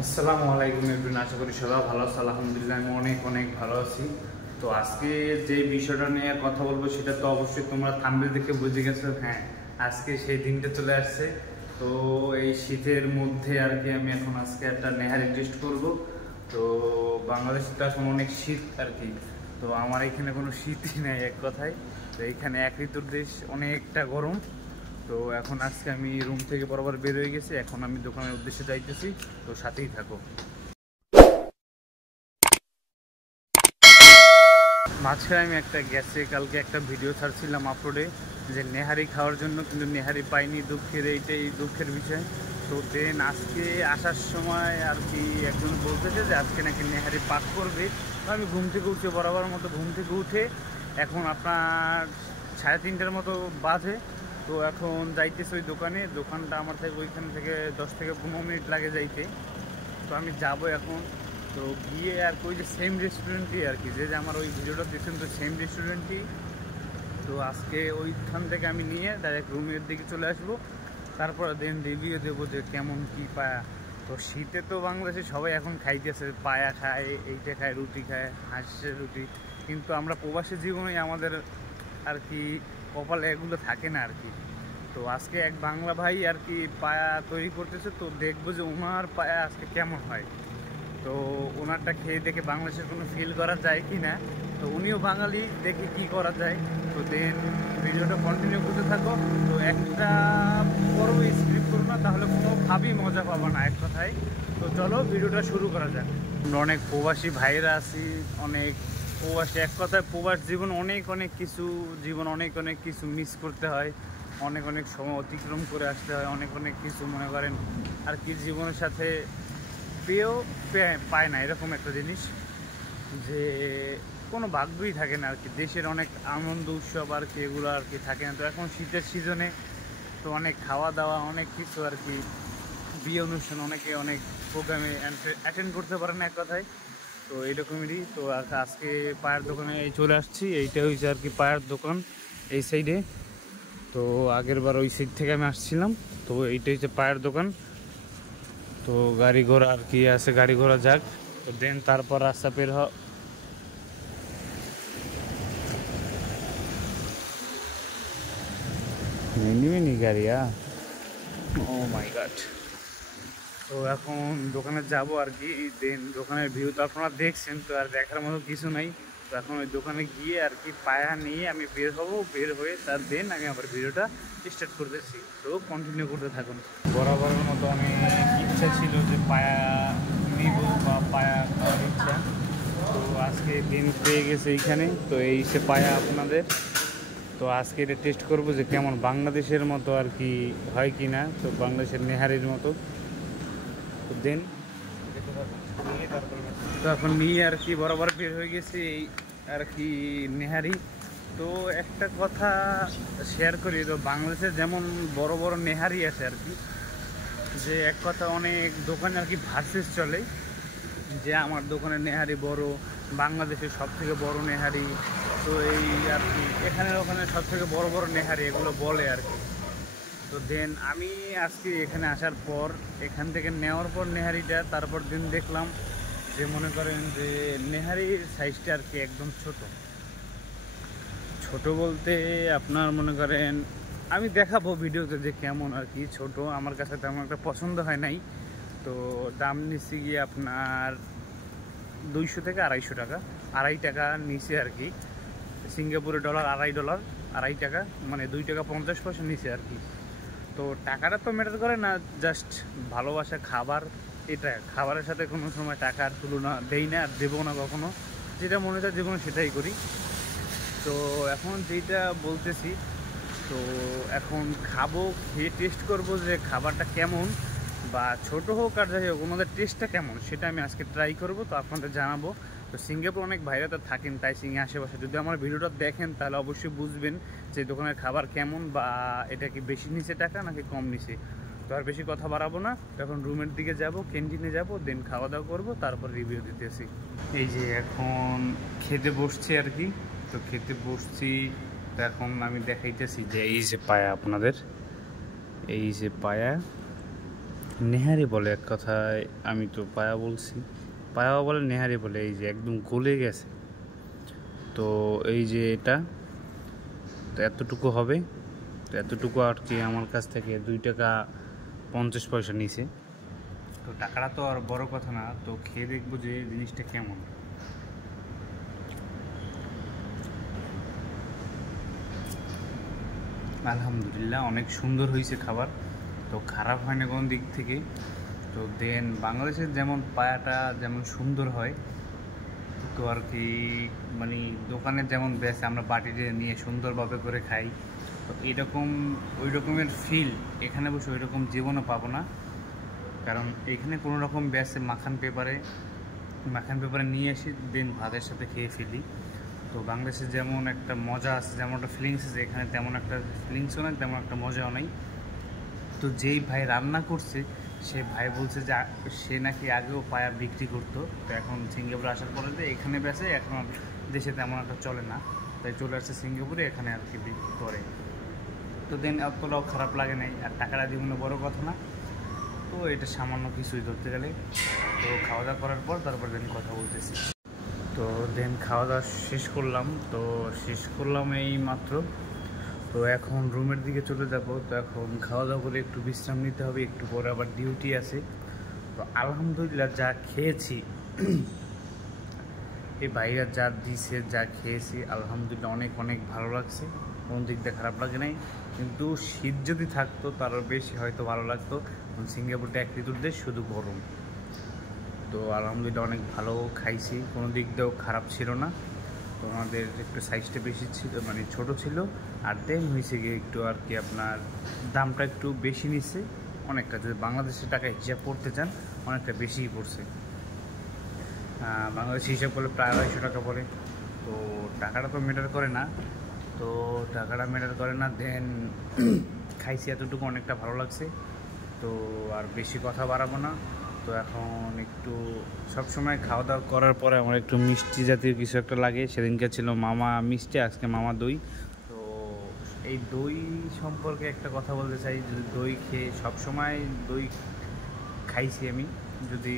আসসালামু আলাইকুম এভরিওয়ান, আশা করি সবাই ভালো আছে। আলহামদুলিল্লাহ আমি অনেক অনেক ভালো আছি। তো আজকে যে বিষয়টা নিয়ে কথা বলবো সেটা তো অবশ্যই তোমরা থাম্বনেল দেখে বুঝে গেছো। হ্যাঁ, আজকে সেই দিনটা চলে আসছে। তো এই শীতের মধ্যে আর কি আমি এখন আজকে একটা নেহারি টেস্ট করব। তো বাংলাদেশে তো এখন অনেক শীত আর কি। তো আমার এখানে কোনো শীতই নেই এক কথায়। তো এইখানে এক ঋতুর দেশ, অনেকটা গরম। তো এখন আজকে আমি রুম থেকে বরাবর বের হয়ে গেছি, এখন আমি দোকানের উদ্দেশ্যে যাইতেছি। তো সাথেই থাকো। মাঝখানে আমি একটা গ্যাসে কালকে একটা ভিডিও ছাড়ছিলাম আপলোডে, যে নেহারি খাওয়ার জন্য, কিন্তু নেহারি পাইনি। এইটাই দুঃখের বিষয়। তো দেন আজকে আসার সময় আর কি একজন বলতেছে যে আজকে নাকি নেহারি পাক করবে। তো আমি ঘুম থেকে উঠে বরাবর মতো ঘুম থেকে উঠে এখন আপনার 3:30টার মতো বাজে। তো এখন যাইতেছে ওই দোকানটা আমার থেকে ওইখান থেকে 10 থেকে 15 মিনিট লাগে যাইতে। তো আমি যাবো এখন। তো গিয়ে আর কি ওই যে সেম রেস্টুরেন্টই আর কি, যে আমার ওই ভিডিওটা দেখছেন, তো সেম রেস্টুরেন্টই। তো আজকে ওইখান থেকে আমি নিয়ে ডাইরেক্ট রুমের দিকে চলে আসবো। তারপর দেন রিভিউ দেবো যে কেমন কি পায়া। তো শীতে তো বাংলাদেশে সবাই এখন খাইতেছে, পায়া খায়, এইটা খায়, রুটি খায়, হাঁসের রুটি। কিন্তু আমরা প্রবাসী জীবনে আমাদের আর কি কপালে এগুলো থাকে না আর কি। তো আজকে এক বাংলা ভাই আর কি পায়া তৈরি করতেছে, তো দেখবো যে ওনার পায়া আজকে কেমন হয়। তো ওনারটা খেয়ে দেখে বাংলাদেশের কোনো ফিল করা যায় কি না। তো উনিও বাঙালি, দেখে কি করা যায়। তো দেন ভিডিওটা কন্টিনিউ করতে থাকো। তো একটা বড় স্ক্রিপ্ট করো না, তাহলে কোনোভাবেই মজা পাবো না এক কথায়। তো চলো ভিডিওটা শুরু করা যাক। আমরা অনেক প্রবাসী ভাইরা আছি, অনেক প্রবাসী, এক কথায় প্রবাস জীবন অনেক অনেক কিছু, জীবন অনেক অনেক কিছু মিস করতে হয়, অনেক অনেক সময় অতিক্রম করে আসতে হয়, অনেক অনেক কিছু মনে করেন আর কি জীবনের সাথে পেয়েও পায় না, এরকম একটা জিনিস যে কোনো ভাগ্যই থাকে না আর কি। দেশের অনেক আনন্দ উৎসব আর কি এগুলো আর কি থাকে না। তো এখন শীতের সিজনে তো অনেক খাওয়া দাওয়া, অনেক কিছু আর কি, বিয়ে অনুষ্ঠান, অনেকে অনেক প্রোগ্রামে অ্যাটেন্ড করতে পারে না এক কথায়। তো এইরকমেরই। তো আজকে পায়ের দোকানে চলে আসছি। এইটা হচ্ছে আর কি পায়ের দোকান এই সাইডে। তো আগের বার ওই সাইড থেকে আমি আসছিলাম। তো এইটা হচ্ছে পায়ের দোকান। তো গাড়ি ঘোড়া আর কি আছে, গাড়ি ঘোড়া যাক। তো দেন তারপর রাস্তা বের মিনি মিনি গাড়ি। ও মাই গড। তো এখন দোকানে যাব আর কি। দেন দোকানের ভিউ তো আপনারা দেখছেন, তো আর দেখার মতো কিছু নাই। তো এখন ওই দোকানে গিয়ে আর কি পায়া নিয়ে আমি বের হবো, বের হয়ে তার দেন আমি আবার ভিডিওটা স্টার্ট করতেছি। তো কন্টিনিউ করতে থাকুন। বরাবরের মতো আমি ইচ্ছা ছিল যে পায়া নিব বা পায়া খাওয়ার ইচ্ছা। তো আজকে দিন পেয়ে গেছে এইখানে। তো এই সে পায়া আপনাদের। তো আজকে এটা টেস্ট করবো যে কেমন বাংলাদেশের মতো আর কি হয় কি না। তো বাংলাদেশের নেহারির মতো। তো দেন তো এখন নিয়ে আর কি বরাবর বের হয়ে গেছে এই আর কি নেহারি। তো একটা কথা শেয়ার করি, তো বাংলাদেশে যেমন বড় বড় নেহারি আছে আর কি, যে এক কথা অনেক দোকানে আর কি ভার্সেস চলে, যে আমার দোকানের নেহারি বড়, বাংলাদেশের সব থেকে বড় নেহারি। তো এই আর কি এখানে ওখানে সব থেকে বড় বড় নেহারি এগুলো বলে আর কি। তো দেন আমি আজকে এখানে আসার পর, এখান থেকে নেওয়ার পর নেহারিটা, তারপর দিন দেখলাম যে মনে করেন যে নেহারির সাইজটা আর কি একদম ছোট। ছোট বলতে আপনার মনে করেন, আমি দেখাবো ভিডিওতে যে কেমন আর কি ছোট। আমার কাছে তেমন একটা পছন্দ হয় নাই। তো দাম নিচ্ছি গিয়ে আপনার 200 থেকে 250 টাকা, 2.5 টাকা নিচে আর কি। সিঙ্গাপুরের ডলার $2.5, 2.5 টাকা, মানে 2 টাকা 50 পয়সা নিচে আর কি। তো টাকাটা তো ম্যাটার করে না, জাস্ট ভালোবাসা, খাবার। এটা খাবারের সাথে কোনো সময় টাকার তুলনা দেই না, আর দেবো না কখনো। যেটা মনে হয় জীবনে সেটাই করি। তো এখন যেটা বলতেছি, তো এখন খাবো, খেয়ে টেস্ট করব যে খাবারটা কেমন, বা ছোট হোক আর যাই হোক ওনাদের টেস্টটা কেমন সেটা আমি আজকে ট্রাই করব। তো আপনাদের জানাবো। তো সিঙ্গাপুর অনেক ভাইরা তো থাকেন তাই সিঙ্গে আশেপাশে, যদি আমার ভিডিওটা দেখেন তাহলে অবশ্যই বুঝবেন যে দোকানের খাবার কেমন, বা এটা কি বেশি নিচে টাকা নাকি কম নিচে। তো আর বেশি কথা বাড়াবো না, তখন রুমের দিকে যাব, ক্যান্টিনে যাব, দেন খাওয়া দাওয়া করবো, তারপর রিভিউ দিতেছি। এই যে এখন খেতে বসছি আর কি। তো খেতে বসছি। তো এখন আমি দেখাইতেছি যে এই যে পায়া আপনাদের, এই যে পায়া, নেহারি বলে এক কথায়, আমি তো পায়া বলছি, পায়া বলে নেহারি বলে। এই যে একদম গলে গেছে, তো এই যে এটা তো এতটুকু হবে, তো এতটুকু আর কি আমার কাছ থেকে 2 টাকা 50 পয়সা নিছে। তো টাকাটা তো আর বড় কথা না, তো খেয়ে দেখবো যে জিনিসটা কেমন। আলহামদুলিল্লাহ অনেক সুন্দর হয়েছে খাবার, তো খারাপ হয় না কোনো দিক থেকে। তো দেন বাংলাদেশের যেমন পায়াটা যেমন সুন্দর হয়, তো আর কি মানে দোকানে যেমন বেছে আমরা বাটিতে নিয়ে সুন্দরভাবে করে খাই, তো এরকম ওই রকমের ফিল এখানে বসে ওই রকম জীবনও পাবো না। কারণ এখানে কোনো রকম বেছে মাখান পেপারে নিয়ে এসে দেন ভাতের সাথে খেয়ে ফেলি। তো বাংলাদেশে যেমন একটা মজা আছে, যেমন একটা ফিলিংস আছে, এখানে তেমন একটা ফিলিংসও নেই, তেমন একটা মজাও নেই। তো যেই ভাই রান্না করছে সে ভাই বলছে যে সে নাকি আগেও পায়া বিক্রি করতো, তো এখন সিঙ্গাপুরে আসার পরে যে এখানে বেচে, এখন দেশে তেমন একটা চলে না, তাই চলে আসছে সিঙ্গাপুরে, এখানে আর কি বিক্রি করে। তো দেন অতটাও খারাপ লাগে নাই, আর টাকাটা জীবনে বড় কথা না, তো এটা সামান্য কিছুই ধরতে গেলে। তো খাওয়া দাওয়া করার পর তারপর দেন কথা বলতেছি। তো দেন খাওয়া দাওয়া শেষ করলাম এই মাত্র। তো এখন রুমের দিকে চলে যাব। তো এখন খাওয়া দাওয়া করে একটু বিশ্রাম নিতে হবে, একটু পরে আবার ডিউটি আছে। তো আলহামদুলিল্লাহ যা খেয়েছি, এই ভাইরা যা দিছে, যা খেয়েছি, আলহামদুলিল্লাহ অনেক অনেক ভালো লাগছে, কোন দিক দিয়ে খারাপ লাগে নাই। কিন্তু শীত যদি থাকতো তারও বেশি হয়তো ভালো লাগতো, কারণ সিঙ্গাপুরটা এক ঋতুর দেশ, শুধু গরম। তো আলহামদুলিল্লাহ অনেক ভালো খাইছি, কোনো দিক দিয়েও খারাপ ছিল না। তো আমাদের একটু সাইজটা বেশি ছিল, মানে ছোটো ছিল, আর দেন হয়েছে গিয়ে একটু আর কি আপনার দামটা একটু বেশি নিচ্ছে অনেকটা, যদি বাংলাদেশের টাকা হিসাব করতে চান অনেকটা বেশিই পড়ছে। বাংলাদেশি হিসাব করলে প্রায় 250 টাকা পড়ে। তো টাকাটা তো ম্যাটার করে না, দেন খাইছি এতটুকু, অনেকটা ভালো লাগছে। তো আর বেশি কথা বাড়াবো না। তো এখন একটু সবসময় খাওয়া দাওয়া করার পরে আমার একটু মিষ্টি জাতীয় কিছু একটা লাগে। সেদিনকে ছিল মামা মিষ্টি, আজকে মামা দই। তো এই দই সম্পর্কে একটা কথা বলতে চাই, যদি দই খেয়ে সবসময় দই খাইছি আমি, যদি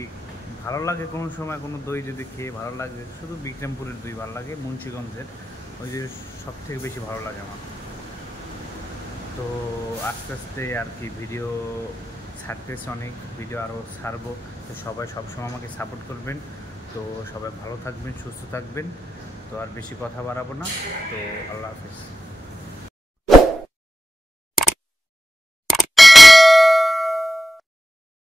ভালো লাগে কোনো সময় কোনো দই যদি খেয়ে ভালো লাগে, শুধু বিক্রমপুরের দই ভালো লাগে, মুন্সিগঞ্জের ওই যে সব থেকে বেশি ভালো লাগে আমার। তো আস্তে আস্তে আর কি ভিডিও ছাড়তেছে, অনেক ভিডিও আরও ছাড়বো। তো সবাই সবসময় আমাকে সাপোর্ট করবেন। তো সবাই ভালো থাকবেন, সুস্থ থাকবেন। তো আর বেশি কথা বাড়াবো না। তো আল্লাহ হাফেজ।